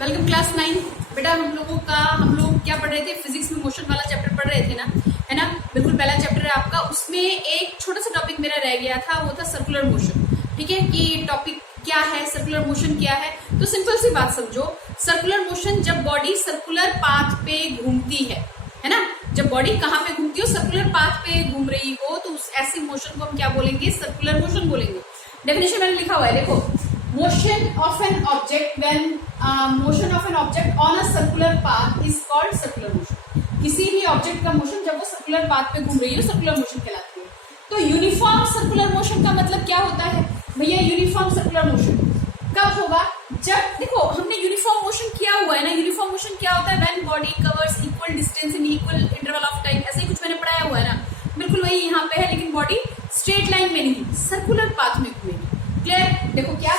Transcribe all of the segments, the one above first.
Welcome class 9। बेटा हम लोग क्या पढ़ रहे थे, फिजिक्स में मोशन वाला चैप्टर पढ़ रहे थे ना, है ना। बिल्कुल पहला चैप्टर है आपका। उसमें एक छोटा सा टॉपिक मेरा रह गया था, वो था सर्कुलर मोशन। ठीक है, कि टॉपिक क्या है, सर्कुलर मोशन क्या है। तो सिंपल सी बात समझो, सर्कुलर मोशन जब बॉडी सर्कुलर पाथ पे घूमती है ना। जब बॉडी कहाँ पे घूमती हो, सर्कुलर पाथ पे घूम रही हो, तो उस ऐसे मोशन को हम क्या बोलेंगे, सर्कुलर मोशन बोलेंगे। डेफिनेशन मैंने लिखा हुआ है, देखो। motion of an object when motion of an object on a circular path is called circular motion। किसी भी ऑब्जेक्ट का मोशन जब वो सर्कुलर पाथ पे घूम रही है, सर्कुलर मोशन कहलाती है। तो यूनिफॉर्म सर्कुलर मोशन का मतलब क्या होता है भैया? यूनिफॉर्म सर्कुलर मोशन कब होगा? जब देखो हमने यूनिफॉर्म मोशन किया हुआ है ना। यूनिफॉर्म मोशन क्या होता है? When body covers equal distance in equal interval of time. ऐसे ही कुछ मैंने पढ़ाया हुआ है ना, बिल्कुल वही यहाँ पे है, लेकिन बॉडी स्ट्रेट लाइन में नहीं, सर्कुलर पाथ में घूमेगी। क्लियर? देखो क्या,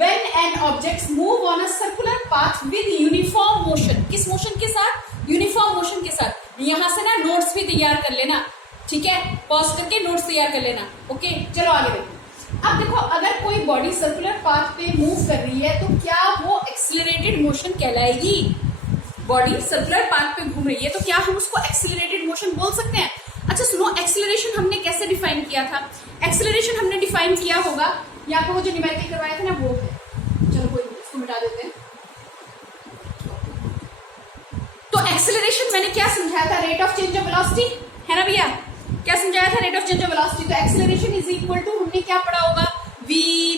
When an object move on a circular path with uniform motion, किस मोशन के साथ? यूनिफॉर्म मोशन के साथ। यहां से ना नोट्स भी तैयार कर लेना, ठीक है। पॉज करके नोट्स तैयार कर लेना। ओके, चलो आगे देखो। अब देखो, अगर कोई बॉडी सर्कुलर पाथ पे मूव कर रही है तो क्या वो एक्सिलरेटेड मोशन कहलाएगी? बॉडी सर्कुलर पाथ पे घूम रही है तो क्या हम उसको एक्सिलरेटेड मोशन बोल सकते हैं? अच्छा सुनो, एक्सिलरेशन हमने कैसे डिफाइन किया था? एक्सिलरेशन हमने डिफाइन किया होगा, यहाँ पे वो जो न्यूमेरिकल करवाए थे ना, वो है। चलो कोई नहीं, इसको मिटा देते हैं। तो एक्सेलरेशन मैंने क्या समझाया था? Rate of change of velocity, है ना भैया? क्या समझाया था? Rate of change of velocity. तो एक्सेलरेशन इज इक्वल टू, हमने क्या पढ़ा होगा? v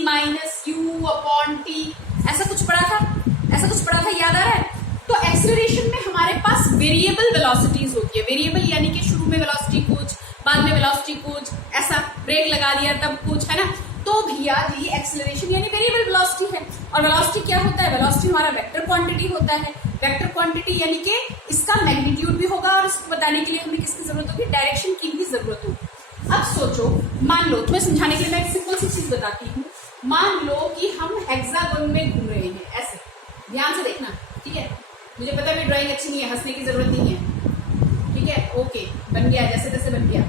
minus you upon T. ऐसा कुछ पढ़ा था, ऐसा कुछ पढ़ा था, याद आ रहा है? तो एक्सेलरेशन में हमारे पास वेरिएबल वेलोसिटीज होती है। वेरिएबल यानी कि शुरू में वेलोसिटी कुछ, बाद में वेलोसिटी कुछ, ऐसा ब्रेक लगा दिया तब कुछ, है ना। तो भैया ये एक्सेलरेशन यानी वेरिएबल वेलोसिटी है। और वेलोसिटी क्या होता है? वेलोसिटी हमारा वेक्टर क्वांटिटी होता है। वेक्टर क्वांटिटी यानी कि इसका मैग्नीट्यूड भी होगा, और इसको बताने के लिए हमें किसकी जरूरत होगी? डायरेक्शन की भी जरूरत होगी। अब सोचो, मान लो, तुम्हें समझाने के लिए मैं एक सिंपल सी चीज बताती हूँ। मान लो कि हम हेक्सागोन में घूम रहे हैं, ऐसे। ध्यान से देखना, ठीक है। मुझे पता है ड्राइंग अच्छी नहीं है, हंसने की जरूरत नहीं है, ठीक है। ओके, बन गया, जैसे तैसे बन गया,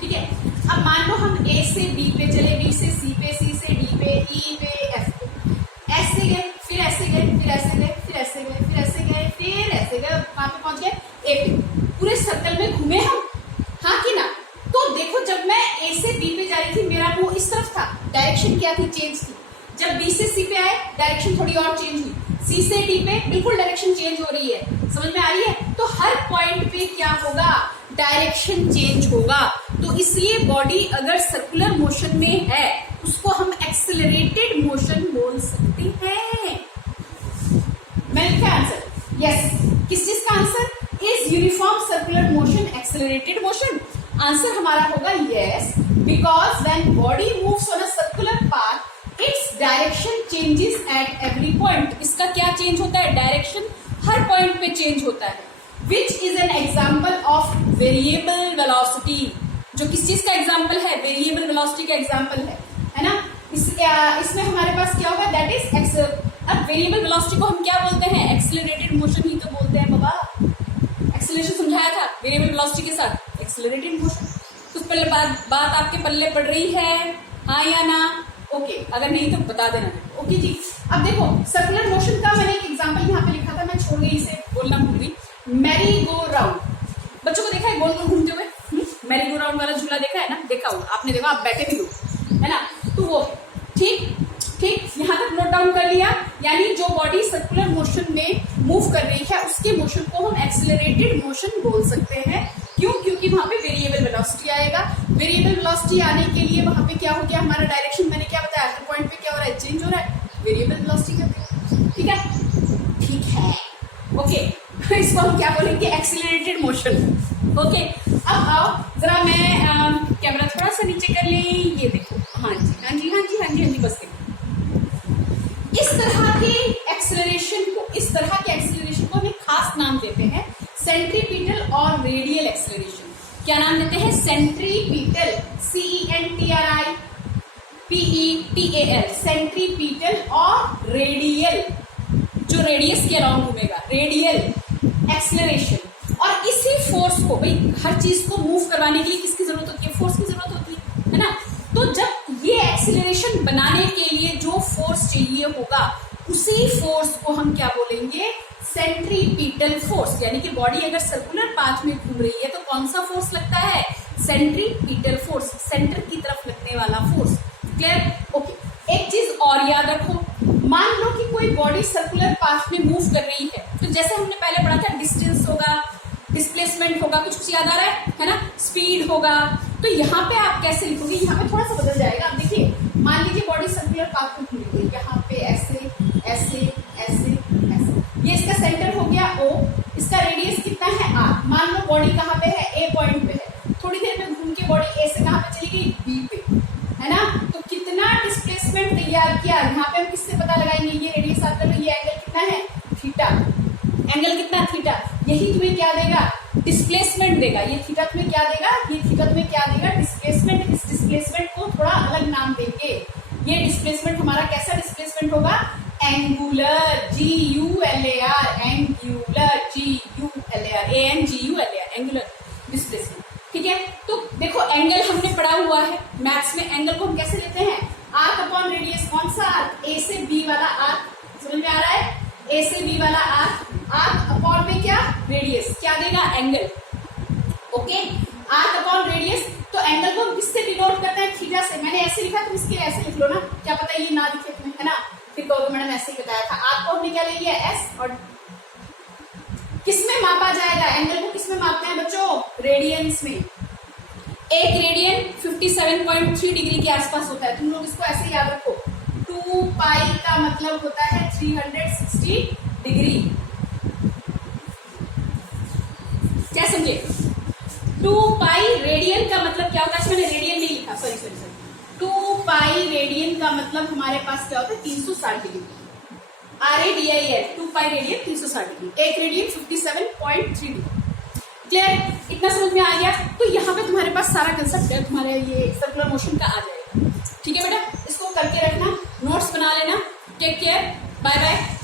ठीक है। अब मान लो हम ए से बी पे चले, बी से सी पे, सी से डी पे, ई पे, एफ पे, ऐसे गए, फिर ऐसे गए, फिर ऐसे गए, फिर ऐसे गए, फिर ऐसे गए, फिर ऐसे गए, वहां पे पहुंच गए ए पे। पूरे सर्कल में घूमे हम, हाँ कि ना? तो देखो, जब मैं ए से बी पे जा रही थी, मेरा मुंह इस तरफ था, डायरेक्शन क्या थी? चेंज थी। जब बी से सी पे आए, डायरेक्शन थोड़ी और चेंज हुई। सी से डी पे बिल्कुल डायरेक्शन चेंज हो रही है, समझ में आ रही है? तो हर पॉइंट पे क्या होगा? डायरेक्शन चेंज होगा। तो इसलिए बॉडी अगर सर्कुलर मोशन में है, उसको हम एक्सेलरेटेड मोशन बोल सकते हैं। मैंने लिखा आंसर, यस। किस चीज का answer? Is uniform circular motion accelerated motion? Answer हमारा होगा yes, because when body moves on a circular path, its direction changes at every point. इसका क्या चेंज होता है? डायरेक्शन हर पॉइंट पे चेंज होता है। Which is an example of variable velocity। जो किस चीज का एग्जाम्पल है? वेरिएबल वेलोसिटी का एग्जाम्पल है ना। इसमें हमारे पास क्या होगा? That is accel. अब वेरिएबल वेलोसिटी को हम क्या बोलते हैं? एक्सेलरेटेड मोशन ही तो बोलते हैं बाबा। एक्सेलरेशन समझाया था वेरिएबल वेलोसिटी के साथ, एक्सेलरेटेड मोशन। कुछ पहले बात आपके पल्ले पड़ रही है, हाँ या ना? ओके, अगर नहीं तो बता देना। ओके जी। अब देखो, सर्कुलर मोशन का मैंने एक एग्जाम्पल यहाँ पे लिखा था, मैं छोड़ गई, इसे बोलना भूल गई। मैरी गो राउंड, बच्चों को देखा है गोल गोल घूमते हुए? मैरी गो राउंड वाला झूला देखा है ना? देखा हुआ आपने, देखा, आप बैठे भी हो, है ना? तो वो ठीक ठीक, यहाँ तक नोट डाउन कर लिया। यानी जो बॉडी सर्कुलर मोशन में मूव कर रही है, उसके मोशन को हम एक्सेलरेटेड मोशन बोल सकते हैं। क्यों? क्योंकि वहां पे वेरिएबल वेलोसिटी आएगा। वेरिएबल वेलोसिटी आने के लिए वहां पे क्या हो गया? हमारा डायरेक्शन, मैंने क्या बताया, हर पॉइंट पे क्या हो रहा है? चेंज हो रहा है, वेरिएबल वेलोसिटी का। ठीक है, ठीक है, ओके। इसको हम क्या बोलेंगे? Accelerated motion. ओके, अब आओ जरा, मैं कैमरा थोड़ा सा नीचे कर ले, ये देखो, हाँ जी, हाँ जी, हाँ जी, हाँ जी, हाँ जी, बस देखो। इस तरह के एक्सेलरेशन को हम खास नाम देते हैं, सेंट्रीपिटल और रेडियल एक्सेलरेशन। क्या नाम देते हैं? सेंट्रीपिटल, CENTRIPETAL, सेंट्रीपिटल, और रेडियल, जो रेडियस के अराउंड घूमेगा, रेडियल एक्सेलरेशन। और इसी फोर्स को, भाई हर चीज को मूव करवाने के लिए किसकी जरूरत होती है? फोर्स की जरूरत होती है ना। तो जब ये एक्सेलरेशन बनाने के लिए जो फोर्स चाहिए होगा, उसी फोर्स को हम क्या बोलेंगे, सेंट्रीपीटल फोर्स। यानी कि बॉडी अगर सर्कुलर पाथ में घूम रही है तो कौन सा फोर्स लगता है, सेंट्रीपीटल फोर्स, सेंटर की तरफ लगने वाला फोर्स। क्लियर? ओके। एक चीज और याद रखो, मान लो कि कोई बॉडी सर्कुलर पाथ में मूव कर रही है, तो जैसे हमने पहले पढ़ा था डिस्टेंस होगा, डिस्प्लेसमेंट होगा, कुछ याद आ रहा है ना, स्पीड होगा। तो यहाँ पे आप कैसे लिखोगे, यहाँ पे थोड़ा सा बदल जाएगा। अब देखिए, मान लीजिए बॉडी सर्कुलर पाथ में घूम रही है, यहाँ पे ऐसे ऐसे ऐसे ऐसे, ये इसका सेंटर हो गया O, इसका रेडियस कितना है R। मान लो बॉडी कहाँ पे है, A पॉइंट पे है, थोड़ी देर में घूम के बॉडी A से कहाँ पे चली गई, B पे, है ना। तो कितना डिस्प्लेसमेंट तैयार किया, यहाँ पे हम किससे पता लगाएंगे, ये रेडियस आता है, ये एंगल कितना है, थीटा। एंगल कितना, थीटा। यही तुम्हें क्या देगा, डिस्प्लेसमेंट देगा। ये थीटा तुम्हें क्या देगा, ये थीटा तुम्हें क्या देगा, डिस्प्लेसमेंट। इस डिस्प्लेसमेंट को थोड़ा अलग नाम देंगे। ये डिस्प्लेसमेंट हमारा कैसा डिस्प्लेसमेंट होगा, angular, GULAR, angular, GULAR, ANGULAR, angular displacement. ठीक है, तो देखो एंगल हमने पढ़ा हुआ है मैथ्स में, एंगल को हम कैसे लेते हैं, आर्क अपॉन रेडियस। कौन सा आर्क, A से B वाला आर्क, समझ में आ रहा है, A से B वाला आर्क, आर्क अपॉन में क्या, रेडियस, क्या देगा, angle. Okay, arc upon radius. तो एंगल को हम किससे डिनोट करते हैं, थीटा से। मैंने ऐसे लिखा, तुम इसके ऐसे लिख लो ना, क्या पता ये ना दिखे तुम्हें, है ना, फिर कहोगे मैडम ऐसे ही बताया था। आर्क को हमने क्या ले लिया, S, और किसमें मापा जाएगा, एंगल को किसमें मापते हैं बच्चों, रेडियंस में। एक रेडियन 57.3 डिग्री के आसपास होता है। तुम लोग इसको ऐसे याद रखो, 2 पाई का मतलब होता है 360 डिग्री। क्या समझे, 2 पाई रेडियन का मतलब क्या होता है, मैंने रेडियन नहीं लिखा, सॉरी 2 पाई रेडियन का मतलब हमारे पास क्या होता है, 360 degree. RADIAN, 2 pi radian 360 degree, एक रेडियन 57.3 डिग्री। क्लियर, इतना समझ में आ गया। तो यहाँ पे तुम्हारे पास सारा कंसेप्ट तुम्हारे ये सर्कुलर मोशन का आ जाएगा। ठीक है बेटा, इसको करके रखना, नोट्स बना लेना। Take care, bye bye.